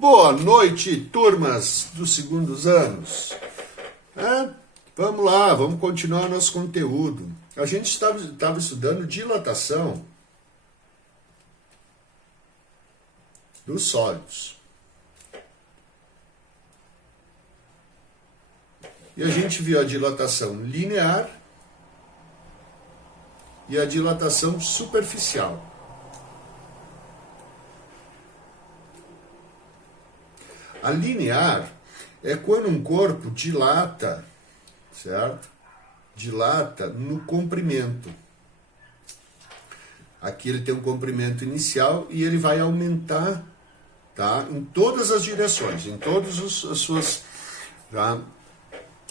Boa noite, turmas dos segundos anos. Vamos lá, vamos continuar nosso conteúdo. A gente estava estudando dilatação dos sólidos. E a gente viu a dilatação linear e a dilatação superficial. A linear é quando um corpo dilata, certo? Dilata no comprimento. Aqui ele tem um comprimento inicial e ele vai aumentar, tá? Em todas as direções, em todas as suas, tá?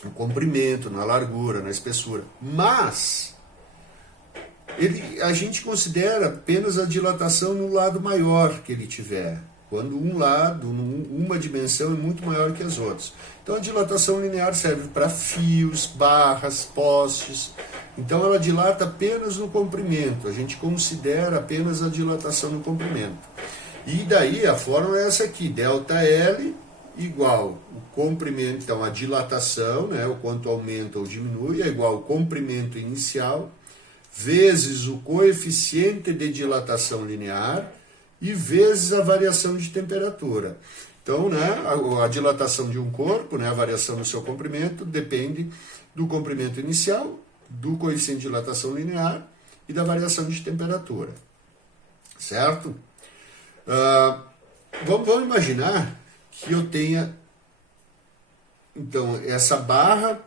No comprimento, na largura, na espessura. Mas a gente considera apenas a dilatação no lado maior que ele tiver. Quando um lado, uma dimensão é muito maior que as outras. Então a dilatação linear serve para fios, barras, postes. Então ela dilata apenas no comprimento. A gente considera apenas a dilatação no comprimento. E daí a fórmula é essa aqui, ΔL igual o comprimento, então a dilatação, né, o quanto aumenta ou diminui, é igual ao comprimento inicial, vezes o coeficiente de dilatação linear, e vezes a variação de temperatura. Então, né, a dilatação de um corpo, né, a variação no seu comprimento, depende do comprimento inicial, do coeficiente de dilatação linear e da variação de temperatura. Certo? Vamos imaginar que eu tenha, então, essa barra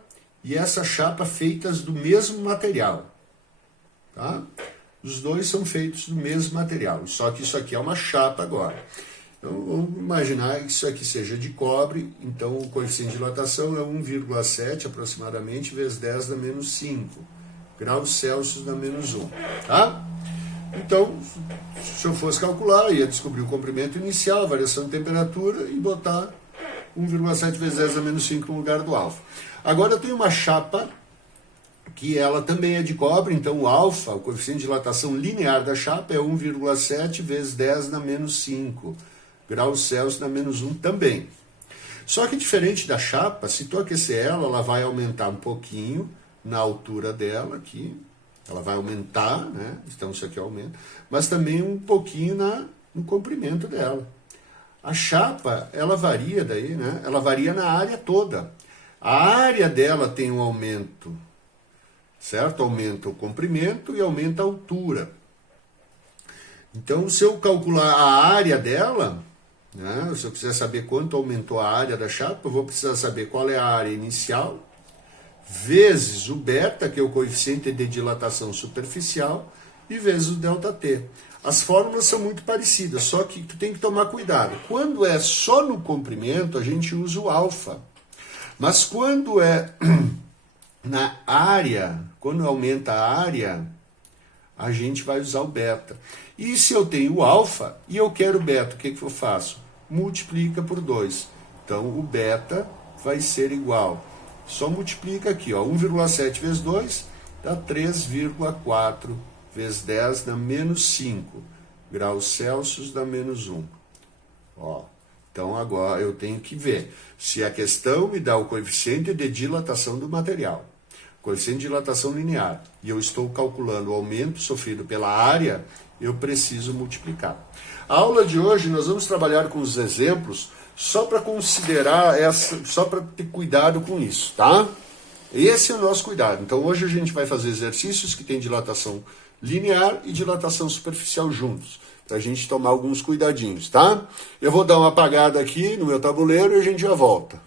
e essa chapa feitas do mesmo material. Tá? Os dois são feitos do mesmo material, só que isso aqui é uma chapa agora. Então, vamos imaginar que isso aqui seja de cobre, então o coeficiente de dilatação é 1,7 aproximadamente, vezes 10 na menos 5, graus Celsius na menos 1. Tá? Então, se eu fosse calcular, eu ia descobrir o comprimento inicial, a variação de temperatura e botar 1,7 vezes 10 na menos 5 no lugar do alfa. Agora eu tenho uma chapa que ela também é de cobre, então o alfa, o coeficiente de dilatação linear da chapa é 1,7 vezes 10 na menos 5, graus Celsius na menos 1 também. Só que diferente da chapa, se tu aquecer ela vai aumentar um pouquinho na altura dela aqui, ela vai aumentar, né? Então isso aqui aumenta, mas também um pouquinho no comprimento dela. A chapa, ela varia daí, né? Ela varia na área toda. A área dela tem um aumento, certo? Aumenta o comprimento e aumenta a altura. Então, se eu calcular a área dela, né, se eu quiser saber quanto aumentou a área da chapa, eu vou precisar saber qual é a área inicial, vezes o beta, que é o coeficiente de dilatação superficial, e vezes o ΔT. As fórmulas são muito parecidas, só que tu tem que tomar cuidado. Quando é só no comprimento, a gente usa o alfa. Mas quando é na área, quando aumenta a área, a gente vai usar o beta. E se eu tenho o alfa e eu quero o beta, o que eu faço? Multiplica por 2. Então, o beta vai ser igual. Só multiplica aqui, ó, 1,7 vezes 2 dá 3,4 vezes 10 dá menos 5. Graus Celsius dá menos 1. Ó. Então, agora eu tenho que ver se a questão me dá o coeficiente de dilatação do material, coeficiente de dilatação linear, e eu estou calculando o aumento sofrido pela área, eu preciso multiplicar. A aula de hoje nós vamos trabalhar com os exemplos só para considerar, só para ter cuidado com isso, tá? Esse é o nosso cuidado. Então, hoje a gente vai fazer exercícios que têm dilatação linear e dilatação superficial juntos, para a gente tomar alguns cuidadinhos, tá? Eu vou dar uma apagada aqui no meu tabuleiro e a gente já volta.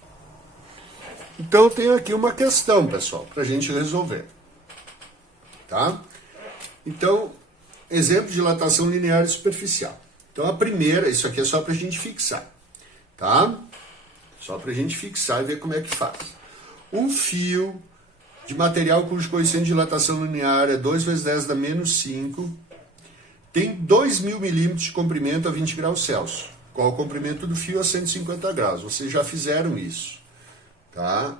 Então, tem aqui uma questão, pessoal, para a gente resolver, tá? Então, exemplo de dilatação linear e superficial. Então, a primeira, isso aqui é só para a gente fixar, tá? Só para a gente fixar e ver como é que faz. Um fio de material cujo coeficiente de dilatação linear é 2 vezes 10 dá menos 5, tem 2.000 milímetros de comprimento a 20 graus Celsius. Qual o comprimento do fio? A 150 graus. Vocês já fizeram isso. Tá?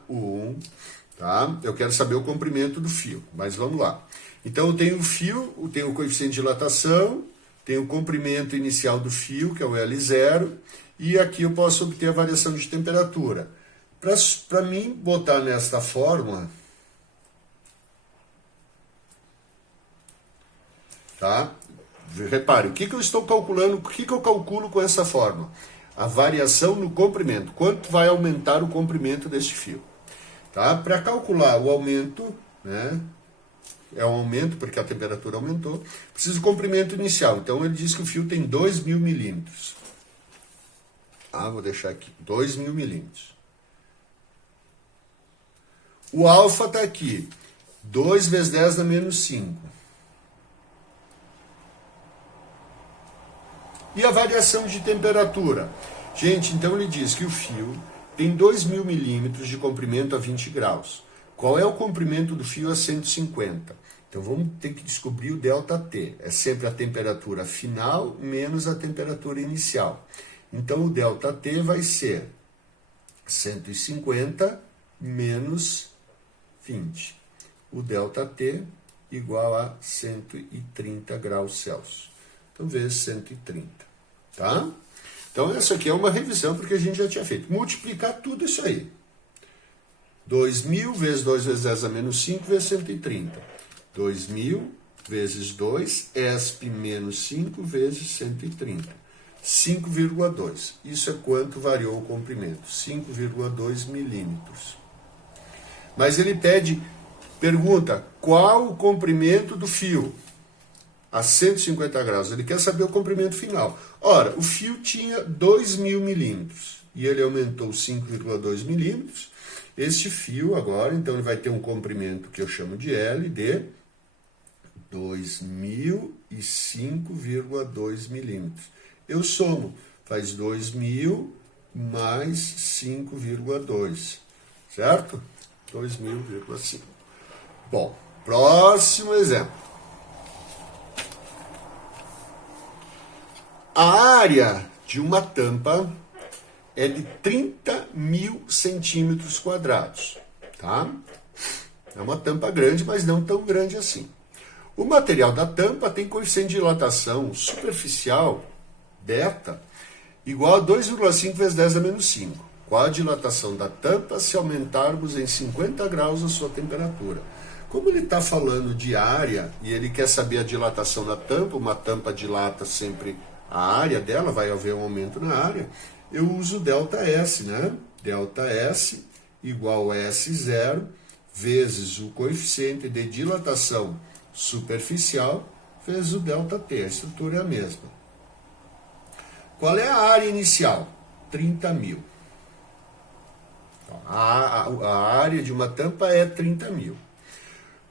Tá? Eu quero saber o comprimento do fio, mas vamos lá. Então, eu tenho o fio, eu tenho o coeficiente de dilatação, tem o comprimento inicial do fio, que é o L0, e aqui eu posso obter a variação de temperatura. Para mim botar nesta fórmula, tá? Repare, o que eu estou calculando, o que eu calculo com essa fórmula? A variação no comprimento, quanto vai aumentar o comprimento deste fio. Tá? Para calcular o aumento, né, é um aumento porque a temperatura aumentou, precisa do comprimento inicial. Então ele diz que o fio tem 2.000 milímetros. Vou deixar aqui, 2.000 milímetros. O alfa está aqui, 2 vezes 10 na menos 5. E a variação de temperatura? Gente, então ele diz que o fio tem 2.000 milímetros de comprimento a 20 graus. Qual é o comprimento do fio a 150? Então vamos ter que descobrir o ΔT. É sempre a temperatura final menos a temperatura inicial. Então o ΔT vai ser 150 menos 20. O ΔT igual a 130 graus Celsius. Então vezes 130. Tá? Então essa aqui é uma revisão porque a gente já tinha feito. Multiplicar tudo isso aí. 2.000 vezes 2 vezes 10 a menos 5 vezes 130. 2.000 vezes 2, ESP menos 5 vezes 130. 5,2. Isso é quanto variou o comprimento. 5,2 milímetros. Mas ele pergunta, qual o comprimento do fio? A 150 graus. Ele quer saber o comprimento final. Ora, o fio tinha 2.000 milímetros. E ele aumentou 5,2 milímetros. Este fio agora, então, ele vai ter um comprimento que eu chamo de L de 2.005,2 milímetros. Eu somo, faz 2.000 mais 5,2, certo? 2.000,5. Bom, próximo exemplo. A área de uma tampa é de 30.000 centímetros quadrados, tá? É uma tampa grande, mas não tão grande assim. O material da tampa tem coeficiente de dilatação superficial, beta, igual a 2,5 vezes 10 a menos 5. Qual a dilatação da tampa se aumentarmos em 50 graus a sua temperatura? Como ele está falando de área e ele quer saber a dilatação da tampa, uma tampa dilata sempre a área dela, vai haver um aumento na área, eu uso ΔS, né? ΔS igual a S0 vezes o coeficiente de dilatação superficial vezes o ΔT. A estrutura é a mesma. Qual é a área inicial? 30.000. A área de uma tampa é 30.000.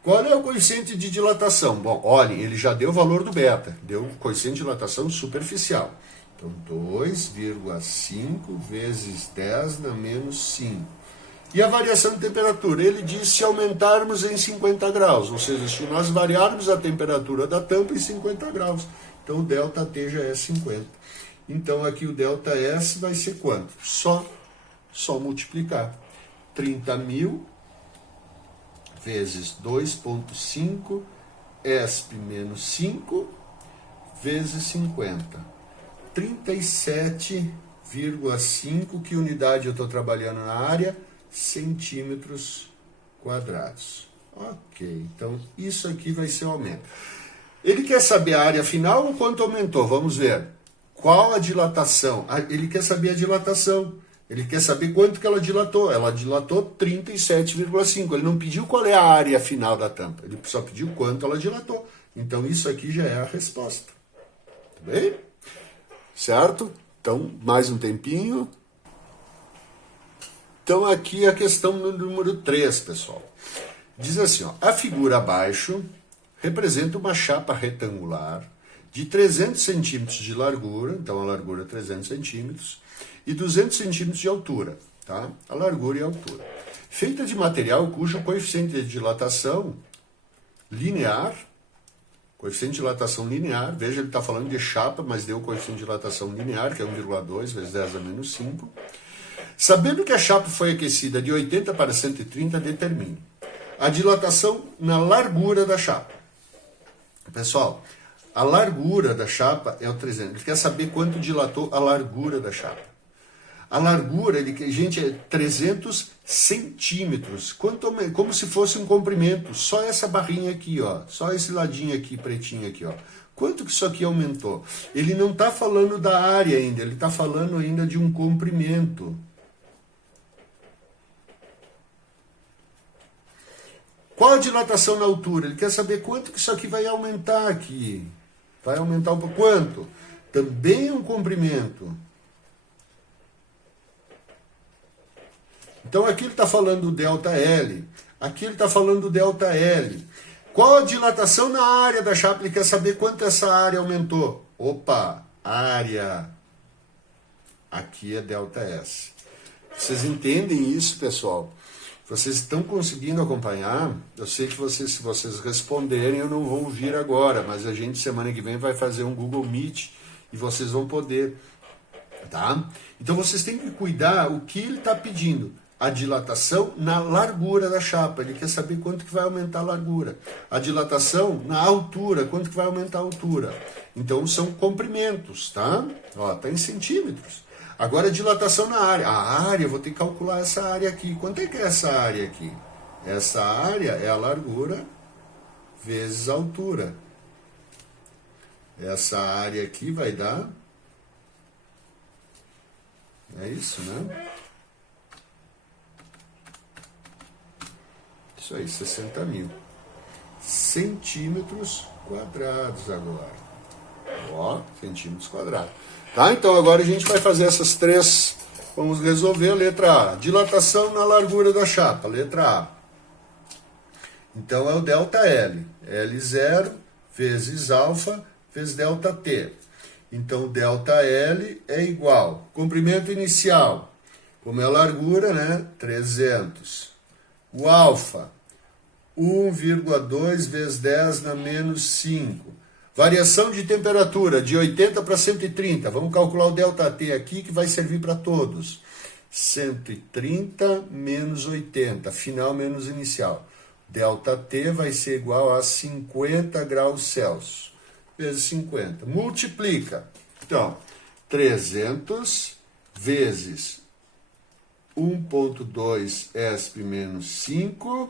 Qual é o coeficiente de dilatação? Bom, olhem, ele já deu o valor do beta. Deu o coeficiente de dilatação superficial. Então, 2,5 vezes 10 na menos 5. E a variação de temperatura? Ele diz se aumentarmos em 50 graus, ou seja, se nós variarmos a temperatura da tampa em 50 graus. Então, o ΔT já é 50. Então, aqui o ΔS vai ser quanto? Só multiplicar. 30.000 vezes 2,5, ESP menos 5, vezes 50. 37,5, que unidade eu estou trabalhando na área? Centímetros quadrados. Ok, então isso aqui vai ser o aumento. Ele quer saber a área final ou quanto aumentou? Vamos ver. Qual a dilatação? Ele quer saber a dilatação. Ele quer saber quanto que ela dilatou. Ela dilatou 37,5. Ele não pediu qual é a área final da tampa. Ele só pediu quanto ela dilatou. Então isso aqui já é a resposta. Tá bem? Certo? Então, mais um tempinho. Então aqui a questão número 3, pessoal. Diz assim, ó, a figura abaixo representa uma chapa retangular de 300 centímetros de largura, então a largura é 300 centímetros, e 200 centímetros de altura, tá? A largura e a altura. Feita de material cujo coeficiente de dilatação linear, veja, ele está falando de chapa, mas deu o coeficiente de dilatação linear, que é 1,2 vezes 10 a menos 5. Sabendo que a chapa foi aquecida de 80 para 130, determine a dilatação na largura da chapa. Pessoal, A largura da chapa é o 300. Ele quer saber quanto dilatou a largura da chapa. A largura, gente, é 300 centímetros. Como se fosse um comprimento. Só essa barrinha aqui, ó. Só esse ladinho aqui, pretinho aqui, ó. Quanto que isso aqui aumentou? Ele não está falando da área ainda. Ele está falando ainda de um comprimento. Qual a dilatação na altura? Ele quer saber quanto que isso aqui vai aumentar aqui. Vai aumentar um pouco. Quanto? Também é um comprimento. Então aqui ele está falando do ΔL. Aqui ele está falando do ΔL. Qual a dilatação na área da chapa? Ele quer saber quanto essa área aumentou. Opa, área. Aqui é ΔS. Vocês entendem isso, pessoal? Vocês estão conseguindo acompanhar? Eu sei que se vocês responderem, eu não vou vir agora, mas a gente semana que vem vai fazer um Google Meet e vocês vão poder, tá? Então vocês têm que cuidar o que ele está pedindo. A dilatação na largura da chapa, ele quer saber quanto que vai aumentar a largura. A dilatação na altura, quanto que vai aumentar a altura. Então são comprimentos, tá? Ó, tá em centímetros. Agora a dilatação na área. A área, vou ter que calcular essa área aqui. Quanto é que é essa área aqui? Essa área é a largura vezes a altura. Essa área aqui vai dar... É isso, né? Isso aí, 60 mil. Centímetros quadrados agora. Ó, centímetros quadrados. Tá? Então agora a gente vai fazer essas três. Vamos resolver a letra A. Dilatação na largura da chapa, letra A. Então é o ΔL. L0 vezes alfa vezes ΔT. Então ΔL é igual. Comprimento inicial. Como é a largura, né? 300. O alfa, 1,2 vezes 10 na menos 5. Variação de temperatura, de 80 para 130. Vamos calcular o ΔT aqui, que vai servir para todos. 130 menos 80, final menos inicial. ΔT vai ser igual a 50 graus Celsius, vezes 50. Multiplica. Então, 300 vezes 1,2 ESP menos 5,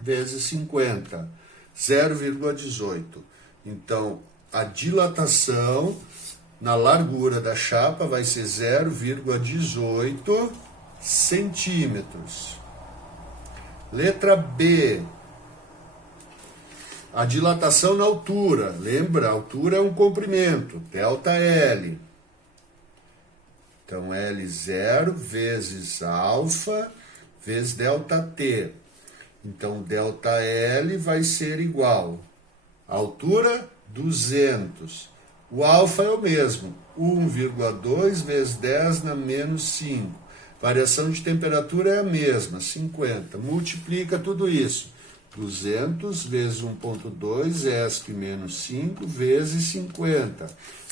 vezes 50, 0,18. Então, a dilatação na largura da chapa vai ser 0,18 centímetros. Letra B. A dilatação na altura. Lembra, a altura é um comprimento, ΔL. Então, L0 vezes alfa vezes ΔT. Então, ΔL vai ser igual... Altura, 200. O alfa é o mesmo, 1,2 vezes 10 na menos 5. Variação de temperatura é a mesma, 50. Multiplica tudo isso. 200 vezes 1,2 ESP menos 5 vezes 50.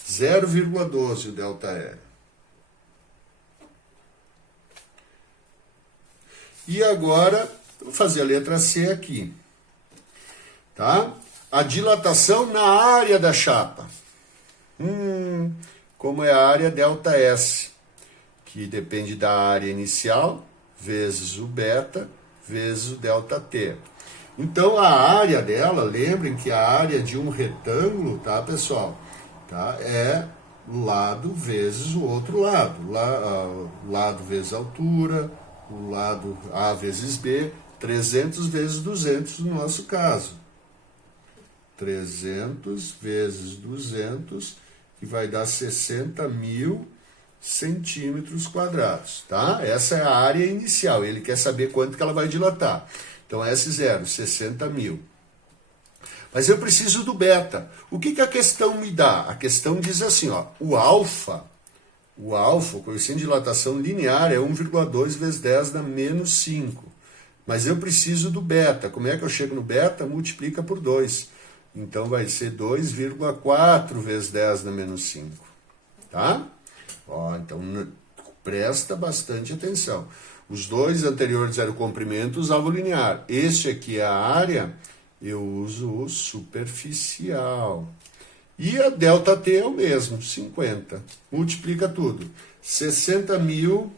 0,12 o ΔL. E agora, vou fazer a letra C aqui. Tá? A dilatação na área da chapa. Como é a área ΔS, que depende da área inicial, vezes o beta, vezes o ΔT. Então, a área dela, lembrem que a área de um retângulo, tá, pessoal? Tá? É lado vezes o outro lado. Lado vezes altura, o lado A vezes B, 300 vezes 200 no nosso caso. 300 vezes 200, que vai dar 60 mil centímetros quadrados, tá? Essa é a área inicial, ele quer saber quanto que ela vai dilatar. Então, S0, 60 mil. Mas eu preciso do beta. O que que a questão me dá? A questão diz assim, ó, o alfa, o coeficiente de dilatação linear é 1,2 vezes 10 na menos 5. Mas eu preciso do beta. Como é que eu chego no beta? Multiplica por 2. Então, vai ser 2,4 vezes 10 na menos 5. Tá? Ó, então, presta bastante atenção. Os dois anteriores eram o comprimento, usava o linear. Este aqui é a área, eu uso o superficial. E a ΔT é o mesmo, 50. Multiplica tudo. 60.000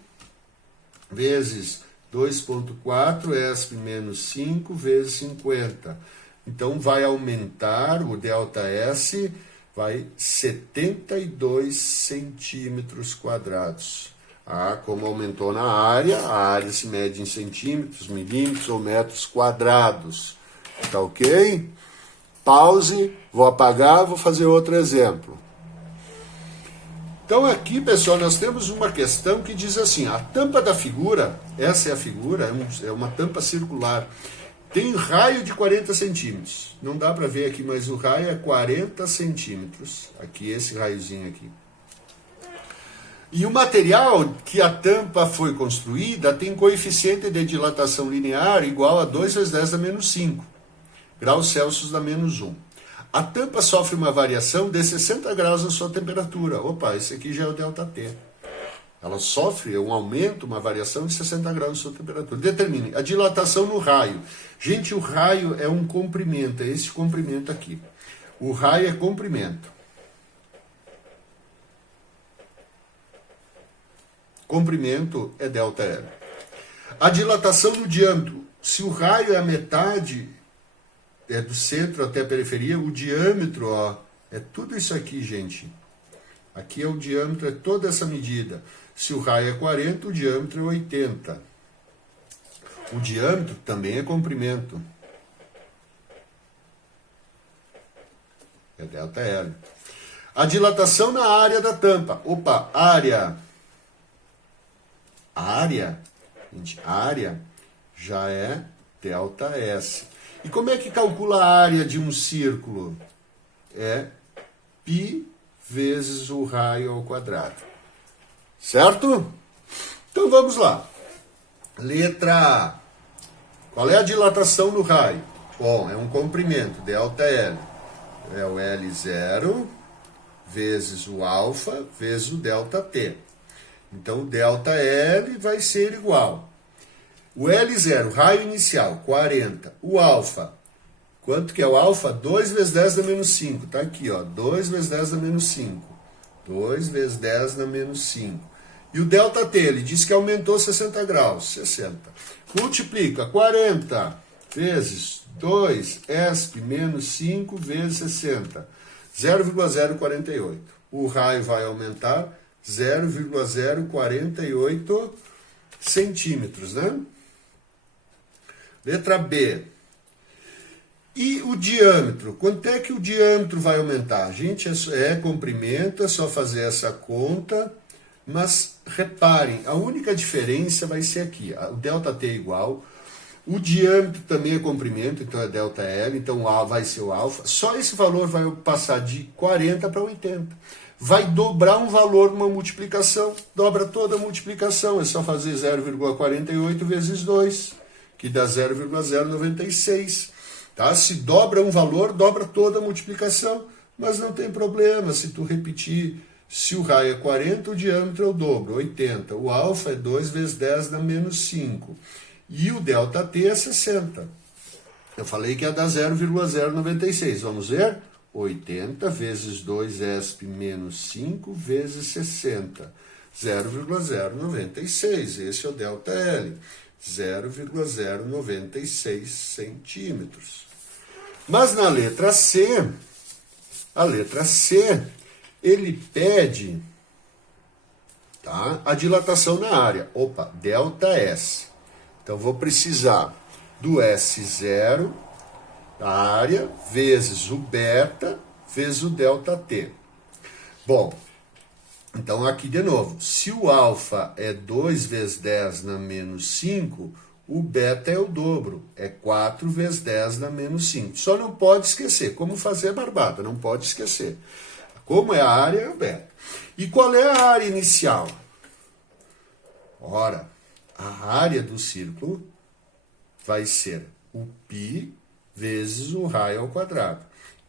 vezes 2,4 ESP menos 5 vezes 50. Então vai aumentar o ΔS, vai 72 centímetros quadrados. Ah, como aumentou na área, a área se mede em centímetros, milímetros ou metros quadrados. Tá ok? Pause, vou apagar, vou fazer outro exemplo. Então aqui, pessoal, nós temos uma questão que diz assim, a tampa da figura, essa é a figura, é uma tampa circular, tem raio de 40 centímetros. Não dá para ver aqui, mas o raio é 40 centímetros. Aqui, esse raiozinho aqui. E o material que a tampa foi construída tem coeficiente de dilatação linear igual a 2 vezes 10 a menos 5 graus Celsius da menos 1. A tampa sofre uma variação de 60 graus na sua temperatura. Opa, esse aqui já é o ΔT. Ela sofre um aumento, uma variação de 60 graus na sua temperatura. Determine a dilatação no raio. Gente, o raio é um comprimento, é esse comprimento aqui. O raio é comprimento. Comprimento é ΔL. A dilatação no diâmetro. Se o raio é a metade, é do centro até a periferia, o diâmetro, ó, é tudo isso aqui, gente. Aqui é o diâmetro, é toda essa medida. Se o raio é 40, o diâmetro é 80. O diâmetro também é comprimento. É ΔL. A dilatação na área da tampa. Opa, área. Gente, área já é ΔS. E como é que calcula a área de um círculo? É π vezes o raio ao quadrado. Certo? Então vamos lá. Letra A. Qual é a dilatação no raio? Bom, é um comprimento, ΔL. É o L0 vezes o alfa vezes o ΔT. Então o ΔL vai ser igual. O L0, raio inicial, 40. O alfa, quanto que é o alfa? 2 vezes 10 na menos 5. Está aqui, ó, 2 vezes 10 na menos 5. 2 vezes 10 na menos 5. E o ΔT, ele diz que aumentou 60 graus. 60. Multiplica 40 vezes 2 ESP menos 5 vezes 60. 0,048. O raio vai aumentar 0,048 centímetros, né? Letra B. E o diâmetro? Quanto é que o diâmetro vai aumentar? Gente, é comprimento, é só fazer essa conta, mas reparem, a única diferença vai ser aqui, o ΔT é igual, o diâmetro também é comprimento, então é ΔL, então vai ser o alfa, só esse valor vai passar de 40 para 80. Vai dobrar um valor numa multiplicação, dobra toda a multiplicação, é só fazer 0,48 vezes 2, que dá 0,096. Tá? Se dobra um valor, dobra toda a multiplicação, mas não tem problema, se tu repetir, se o raio é 40, o diâmetro é o dobro, 80. O alfa é 2 vezes 10 na menos 5. E o ΔT é 60. Eu falei que ia dar 0,096, vamos ver? 80 vezes 2 ESP menos 5 vezes 60. 0,096. Esse é o ΔL. 0,096 centímetros. Mas na letra C, a letra C, ele pede, tá, a dilatação na área. Opa, ΔS. Então vou precisar do S0, a área, vezes o beta, vezes o ΔT. Bom, então aqui de novo, se o alfa é 2 vezes 10 na menos 5, o beta é o dobro, é 4 vezes 10 na menos 5. Só não pode esquecer, como fazer a barbada, não pode esquecer. Como é a área, é o beta. E qual é a área inicial? Ora, a área do círculo vai ser o π vezes o raio ao quadrado.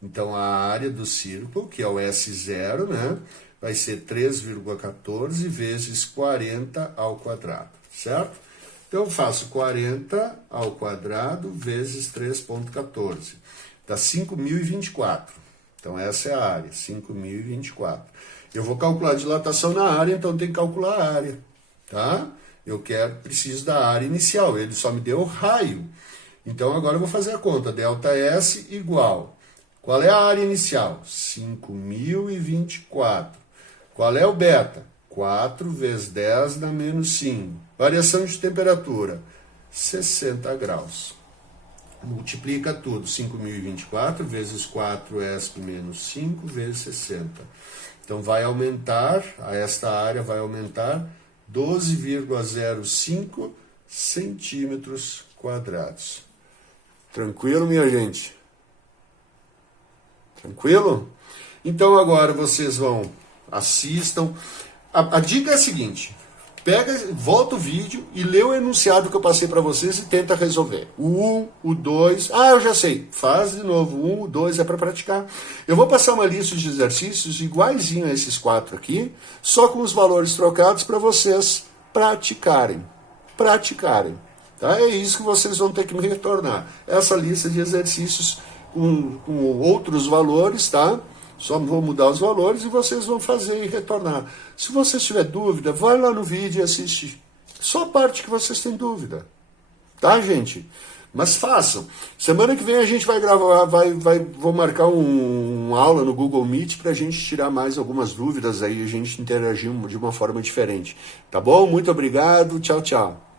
Então, a área do círculo, que é o S0, né, vai ser 3,14 vezes 40 ao quadrado, certo? Então, eu faço 40 ao quadrado vezes 3,14. Dá 5.024. Então essa é a área, 5.024. Eu vou calcular a dilatação na área, então tem que calcular a área, tá? Preciso da área inicial, ele só me deu o raio. Então agora eu vou fazer a conta, ΔS igual. Qual é a área inicial? 5.024. Qual é o beta? 4 vezes 10 dá menos 5. Variação de temperatura, 60 graus. Multiplica tudo, 5.024 vezes 4ESP menos 5 vezes 60. Então vai aumentar, esta área vai aumentar 12,05 centímetros quadrados. Tranquilo, minha gente? Tranquilo? Então agora vocês assistam. A dica é a seguinte: volta o vídeo e lê o enunciado que eu passei para vocês e tenta resolver. O 1, o 2, eu já sei, faz de novo, o 1, o 2 é para praticar. Eu vou passar uma lista de exercícios iguaizinho a esses 4 aqui, só com os valores trocados para vocês praticarem. Tá? É isso que vocês vão ter que me retornar. Essa lista de exercícios com outros valores, tá? Só vou mudar os valores e vocês vão fazer e retornar. Se vocês tiver dúvida, vai lá no vídeo e assiste só a parte que vocês têm dúvida. Tá, gente? Mas façam. Semana que vem a gente vai gravar, vou marcar uma aula no Google Meet para a gente tirar mais algumas dúvidas aí, a gente interagir de uma forma diferente. Tá bom? Muito obrigado. Tchau, tchau.